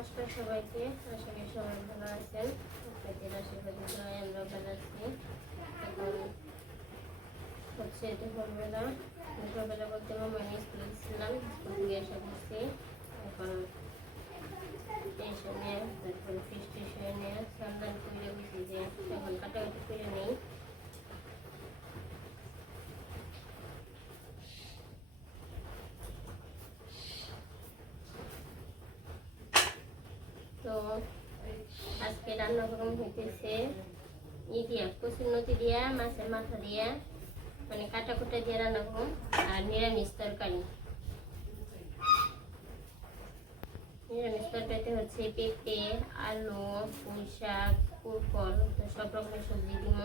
নমস্কার সবাইকে। আশা করি সবাই ভালো আছেন। আপনাদের আশীর্বাদে দোয়ায় আমরা ভালো আছি এখন হচ্ছে দুপুরবেলা দুপুরবেলা বলতে আমি স্কুলে ছিলাম স্কুল থেকে এসে বসছি এখন টেনশন নিয়ে তারপরে ফিস টিস করে বসি যে এখন কাটাকাটি করে নেই তো আজকে রান্না গরম হইতেছে ই দিয়া কচুর নদী দিয়া মাছের মাথা দিয়া মানে কাটা কুটা দিয়ে রান্না করুন আর নিরামিষ তরকারি নিরামিষ তরকারিতে হচ্ছে পেঁপে আলু পুঁই শাক কুরকল তো সব রকমের সবজি দিব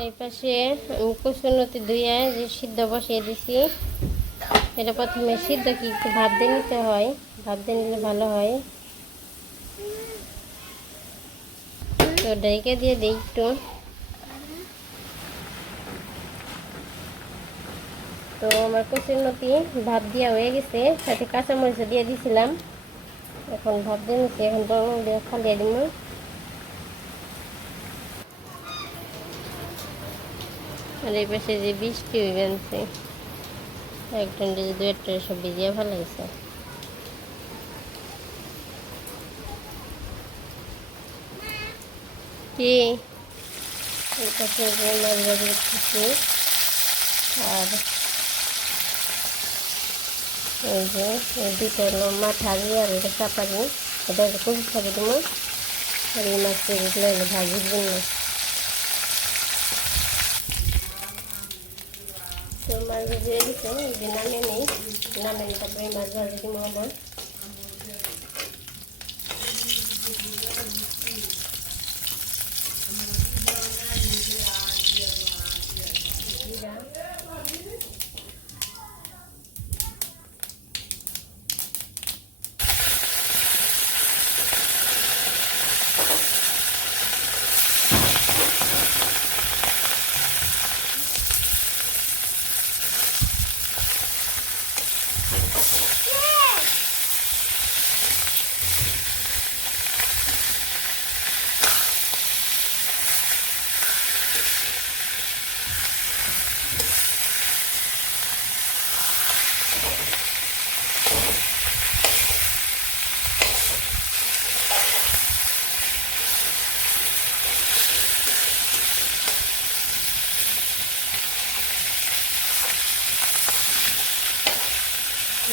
এই পাশে কুসুনতি ধুয়ে যে সিদ্ধ বসিয়ে দিছি, এটা প্রথমে সিদ্ধ কি একটু ভাত দিয়ে নিতে হয়, ভাত দিয়ে নিলে ভালো হয়। তো ডাইকে দিয়ে দিই একটু। তো আমার কচুরনতি ভাত দেওয়া হয়ে গেছে, সাথে কাঁচামরিচ দিয়ে দিছিলাম। এখন ভাত দিয়ে নিচ্ছি, এখন দিয়ে খালিয়ে দিব। আর এই পাশে যে বৃষ্টি গেছে একজন যে দু একটা সব ভিজিয়ে ভালো গেছে কি? এই পাশে মাছ ভাজি আর এই যে এই দুটো হলো মাথারি আর এটা চাপারি। এটা হচ্ছে কচু থাকে তুমি আর এই হলো ভাজির জন্য তো মাছ ভেজে দিচ্ছে এই যে নামে নেই। নামে নেই তারপরে মাছ ভাজি দিব আবার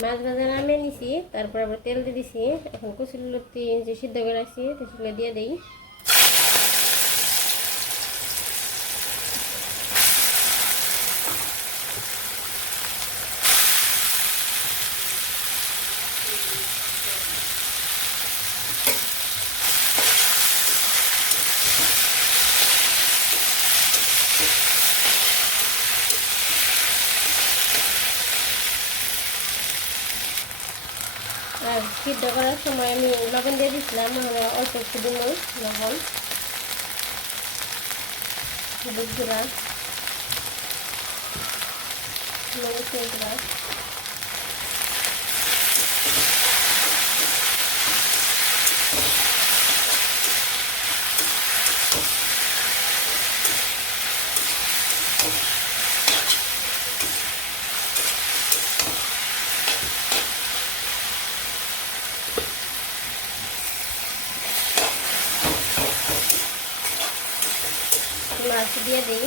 মাছ ভাজা নামিয়ে নিছি, তারপর আবার তেল দিয়ে দিছি। এখন কুচুরলতি যে সিদ্ধ করে রাখছি, সেগুলো দিয়ে দিই আর সিদ্ধ করার সময় আমি লবণ দিয়ে দিয়েছিলাম অল্প একটু দিন লবণ। হলুদ গুঁড়া মরিচের গুঁড়া মাছ দিয়ে দিই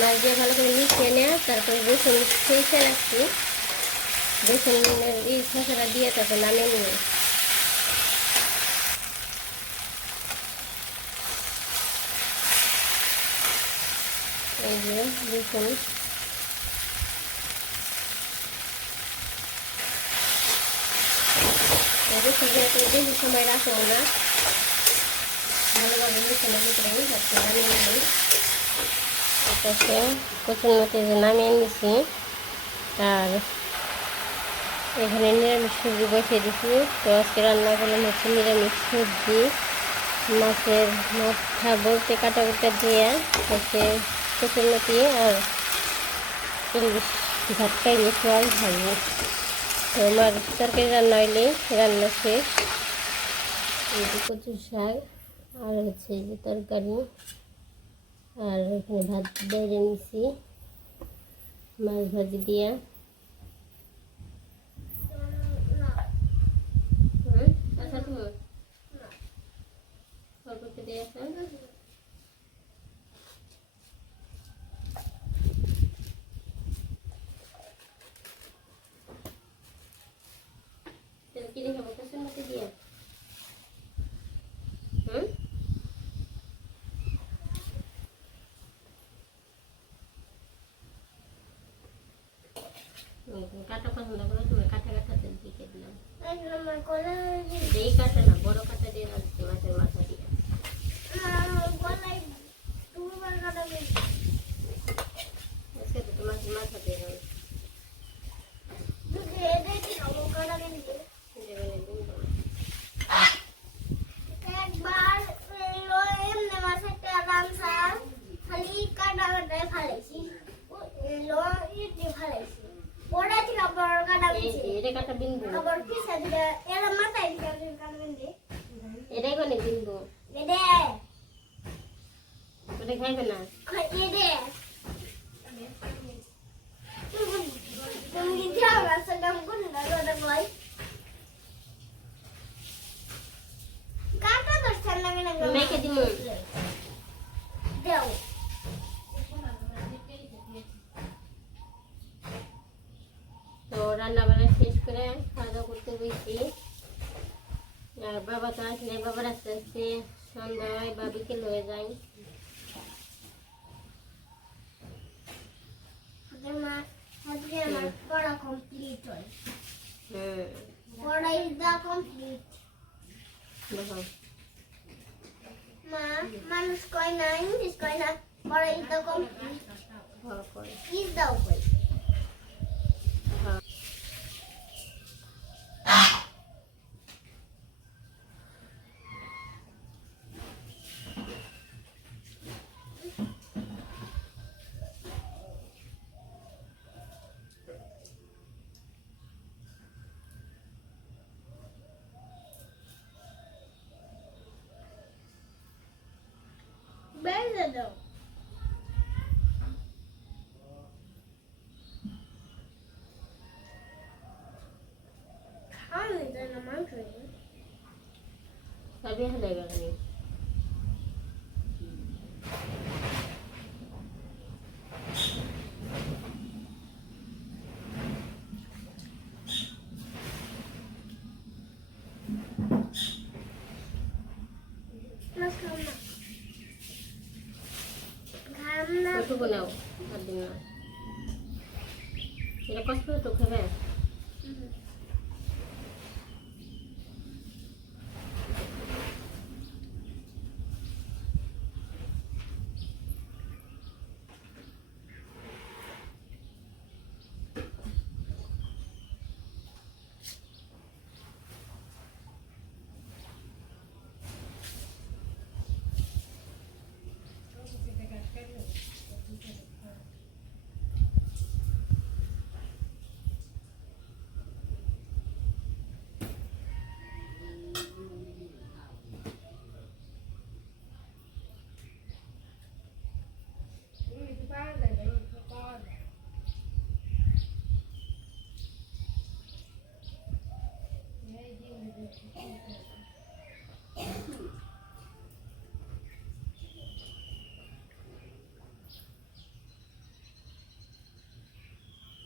মাছ দিয়ে ভালো করে মিশিয়ে নেওয়া তারপরে রসুন খেয়েছে রাখছি রসুনের এই শসাটা দিয়ে তারপর নামিয়ে নিয়ে এই যে রসুন রসুন যেহেতু বেশি সময় রাখব না ভালোভাবে রসুনের ভিতরে যাতে নামিয়ে নিই এটাকে কচুর মতো যে নামিয়ে নিছি, আর এখানে নিরামিষ সবজি বসিয়ে দিছি। তো আজকে রান্না করলাম হচ্ছে নিরামিষ সবজি। মাছের মাথা বলতে কাটা কুটা দিয়ে হচ্ছে কচুর মতি আর ভাতটা ইলিশ মাছ ভাজবো তো আমার তরকারি রান্না হইলে রান্না শেষ। কচুর শাক আর হচ্ছে তরকারি। আর এখানে ভাত বেড়ে নিছি মাছ ভাজি দিয়া? আচ্ছা দিয়ে আসো। তাহলে কি দেখাবো কষার মধ্যে দিয়ে হুম হুম, তুমি কাটা পছন্দ করো তুমি কাটা কাটাতে দিকে দিলাম এই কাটা না বড় কাটা দিয়ে রাখছি মাছের মাথা দিয়ে আজকে তো মাছের মাথা দিয়ে রাখছি দেবেন একদিন তো। একবার এলো এমনি মাছের টাকা খালি কাটা কাটায় ফালাইছি এলো ইটি ফালাইছি ওটা থেকে আবার কাটা এই গেছে যে, এটা কাটা বিন্দু আবার পিছা দিলে এরা মাথায় দিকে কাটবেন দে এটাই কোনে বিন্দু বেদে ওটা খাইবে না এদে তুমি কি যাও না সদম কোন না ওটা কই বাবা তো আসলে বাবার আস্তে আস্তে সন্ধ্যা হয় বা বিকেল হয়ে যায় আজকে মা আজকে আমার পড়া কমপ্লিট হয় হুম পড়া ইজ দা কমপ্লিট দেখো মা মানুষ কয় নাই ইংলিশ কয় না পড়া ইজ দা কমপ্লিট ভালো করে ইজ দাও কই বেলে দাও খাওয়া যায় না মাংস সবই হলে গেল মাছ খাও না ঘাম না। কতটুকু নাও আর দিন এটা কষ্ট তো খাবে।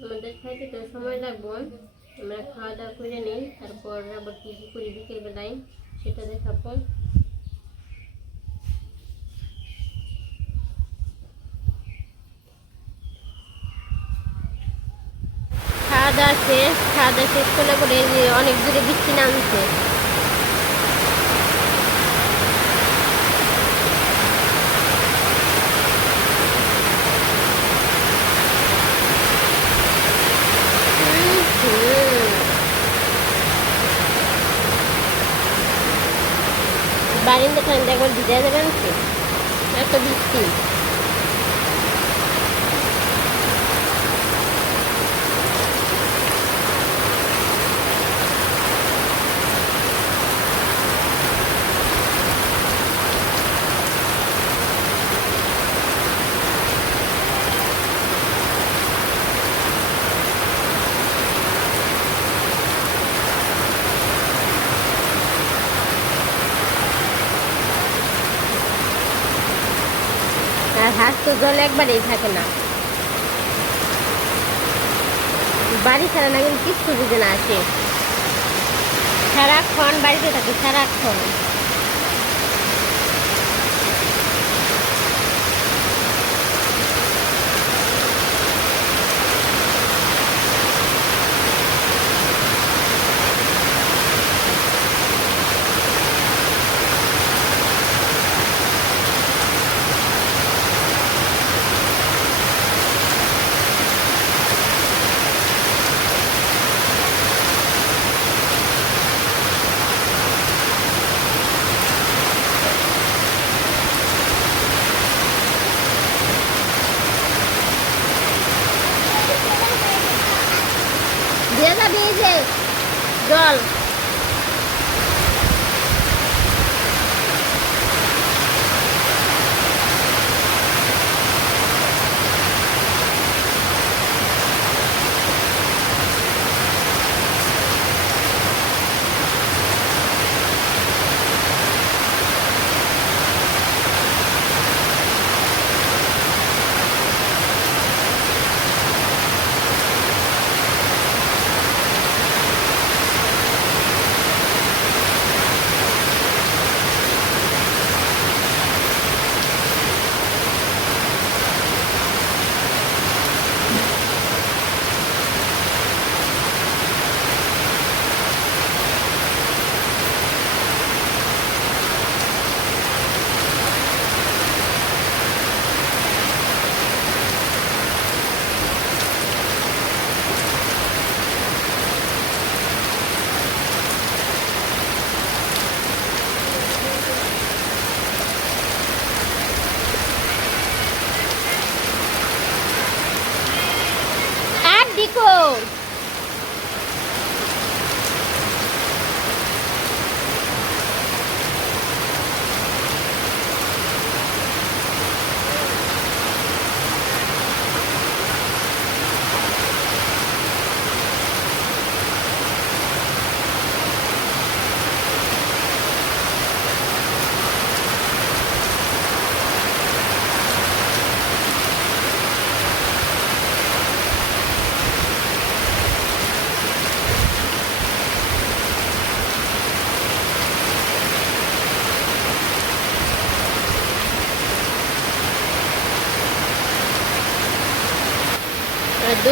আমাদের খাইতে তো সময় লাগবো। আমরা খাওয়া দাওয়া করে নিই, তারপর আবার কি করি বিকেলবেলায়, সেটা দেখাবো। খাওয়া দাওয়া শেষ খাওয়া দাওয়া শেষ করলে পরে অনেক দূরে বৃষ্টি নামছে হুম, হুম। বারিন্দা ঠান্ডা একবার দিতে যাবেন কি এত বৃষ্টি আর হাঁস তো জল একবারেই থাকে না। বাড়ি ছাড়া না কিন্তু কিচ্ছু বুঝে না আসে সারাক্ষণ বাড়িতে থাকে, সারাক্ষণ।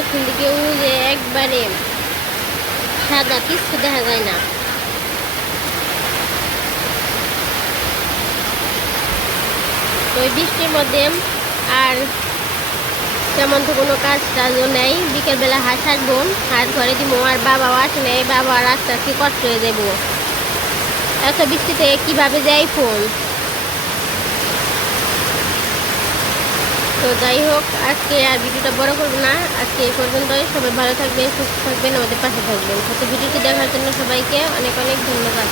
দক্ষিণ দিকে ও যে একবারে সাদা, কিছু দেখা যায় না। তো বৃষ্টির মধ্যে আর তেমন তো কোনো কাজ টাজও নেই। বিকেলবেলা হাঁস আসব, হাঁস ঘরে দিব আর বাবাও আসে নেই বাবা আস্তে আস্তে কষ্ট হয়ে যাব এত বৃষ্টিতে কীভাবে যাই ফোন? তো যাই হোক, আজকে আর ভিডিওটা বড় করব না। আজকে এই পর্যন্তই। সবাই ভালো থাকবেন, সুস্থ থাকবেন, আমাদের পাশে থাকবেন। তো ভিডিওটি দেখার জন্য সবাইকে অনেক অনেক ধন্যবাদ।